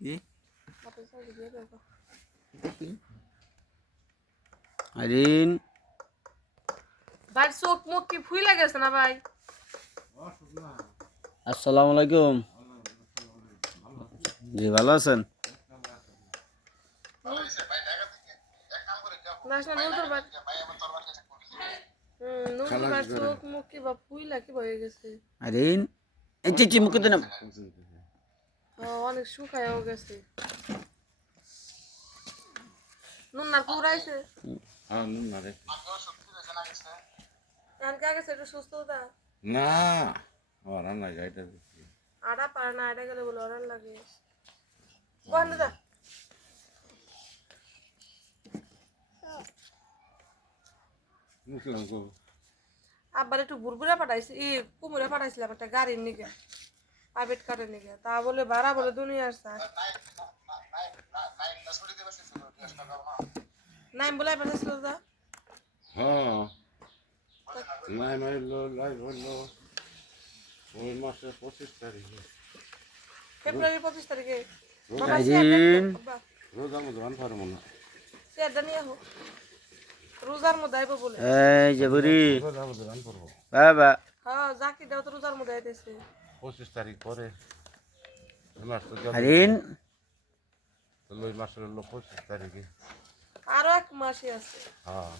কি আপনি সাইডে দিয়ে দেখো কি আরিন ভাই চোখ মুখ কি ফুইলা গেছে না ভাই আসসালামু আলাইকুম জি ভালো আছেন নজর ভাই নজর ভাই চোখ মুখ কি বা ফুইলা কি হয়ে গেছে আরিন এই চিচি মুখে দেন অনেক শুকায়ও গেছে নুনার পুরাইছে হ্যাঁ নুন না রে এনকে গেছে একটু সুস্থ দা না আমার রান্না গাড়িটা দেখছি আড়া পারে না আড়া গেলে বলে অরাল লাগে বন্ধ দা মুসলাম কো আবার একটু বুড়বুড়া পাঠাইছি কুমুরা পাঠাইছিলাম একটা গাড়ির নিকে প্রাইভেট কারের নিকে তা বলে ভাড়া বলে দুনিয়ার স্যার নাইম বলে পাঠাইছিল দা হ্যাঁ নাই মাইলো লাই হলো ওই মাসের 25 তারিখে ফেব্রুয়ারি 25 তারিখে আরিন রোজার মধ্যে রান পারবো না চেয়ারটা নিয়ে হোক রোজার মধ্যে আইব বলে এই যে বুড়ি রোজার মধ্যে রান পারবো বাবা হ্যাঁ জাকি দাও তো রোজার মধ্যে আইতেছে 25 তারিখ পরে ওই মাস তো আরিন ওই মাসের হলো 25 তারিখে আরো এক মাসই আছে হ্যাঁ